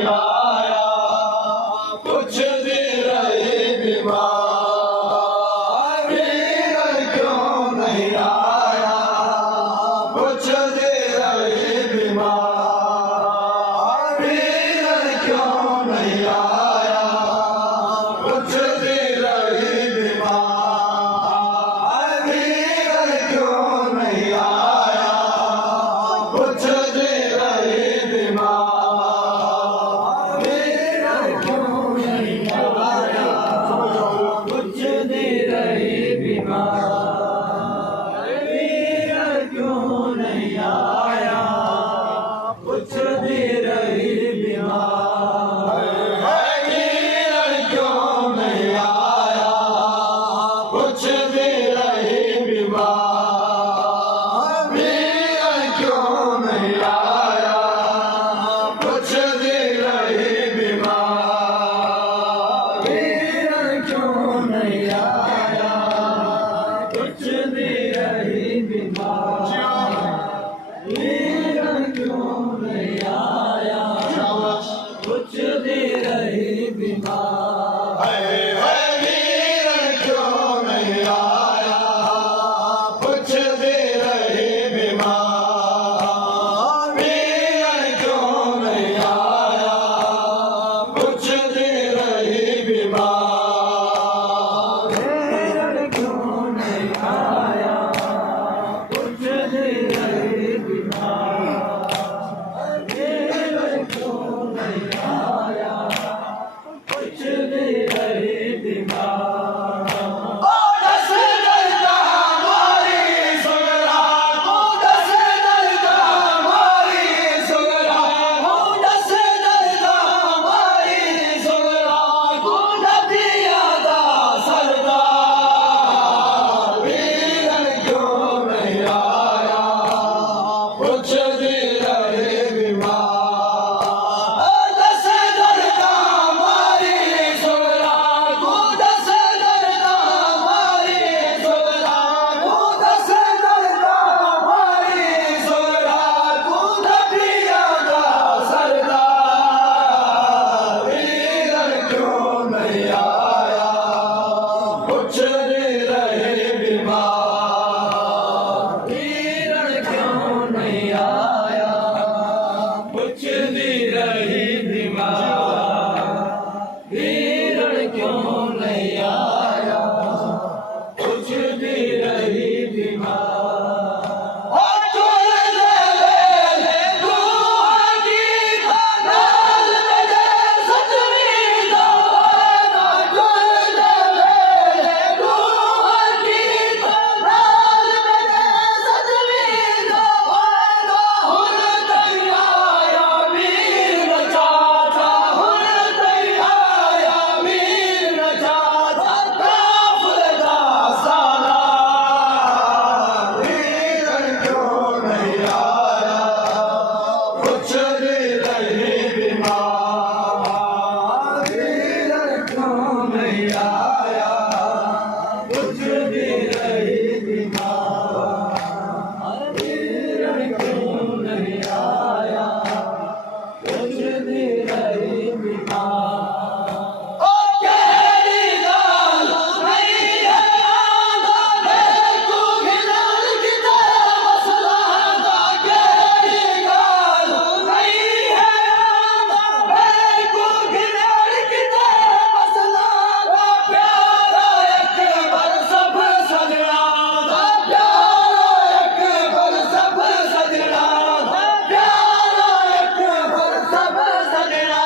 नहीं आया, पूछती रही बीमार वीरन क्यों नहीं आया, पूछती रही बीमार वीरन क्यों नहीं आया, पूछती रही बीमार वीरन क्यों नहीं आया, पूछती रही बीमार वीरन क्यों नहीं आया, पूछती रही बीमार वीरन क्यों नहीं आया, पूछती रही बीमार वीरन क्यों नहीं आया, पूछती रही बीमार वीरन क्यों नहीं आया, पूछती रही बीमार वीरन क्यों नहीं आया, पूछती रही बीमार वीरन क्यों नहीं आया, पूछती रही बीमार वीरन क्यों नहीं आया, पूछती रही बीमार वीरन क्यों नहीं आया, पूछती रही बीमार वीरन क्यों नहीं आया, पूछती रही बीमार वीरन क्यों नहीं आया, पूछती रही बीमार ओ दस दलता हमारी सुगरा, ओ दस दलता हमारी सुगरा, ओ दस दलता हमारी सुगरा, ओ नदिया दा सरदार वीरन क्यों नहीं आया, पूछती रही बीमार ओ दस दलता हमारी सुगरा, ओ दस दलता हमारी सुगरा, ओ दस दलता हमारी सुगरा, ओ नदिया दा सरदार वीरन क्यों नहीं आया, पूछती रही बीमार वीरन क्यों नहीं आया, पूछती रही बीमार वीरन क्यों नहीं आया, पूछती रही बीमार ओ चोर ले ले तू हकीकत नाल मेरे सजनी दवाना, चोर ले तू हकीकत नाल मेरे सजनी दवाना, हुन तैयारा वीर चाचा, हुन तैयारा वीर चाचा, काफिर दा सालार वीरन क्यों नहीं आया, पूछती रही बीमार वीरन क्यों नहीं आया, पूछती रही बीमार वीरन क्यों नहीं आया, पूछती रही बीमार ओ केड़ी गल नहीं है आंदा बेकू घिनल किते मसला दा, केड़ी गल नहीं है आंदा बेकू घिनल किते मसला दा, प्यारा अकबर सब सजना दा, प्यारा अकबर सब सजना दा, प्यारा अकबर सब सजना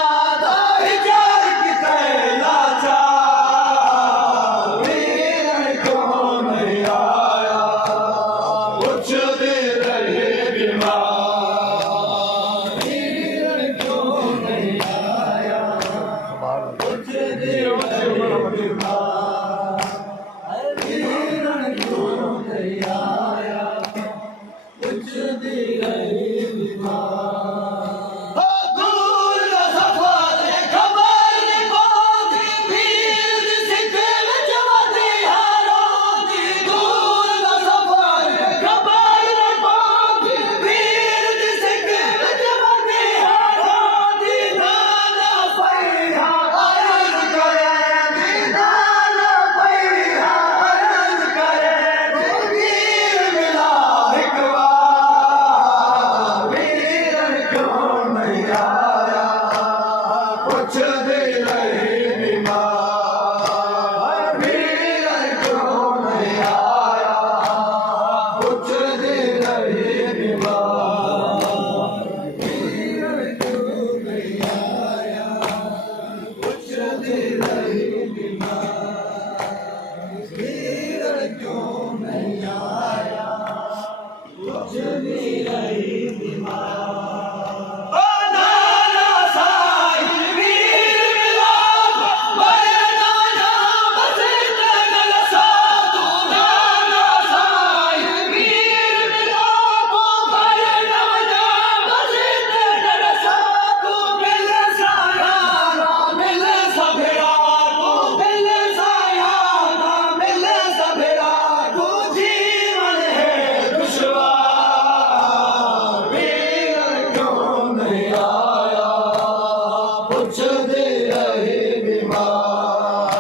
ਪੁੱਛਦੇ ਰਹੇ ਬਿਮਾਰ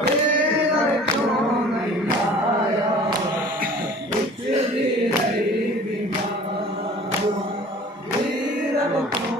ਵੀਰ ਕਿਉਂ ਨਹੀਂ ਆਇਆ ਪੁੱਛਦੇ ਰਹੇ ਬਿਮਾਰ ਵੀਰ ਕਿਉਂ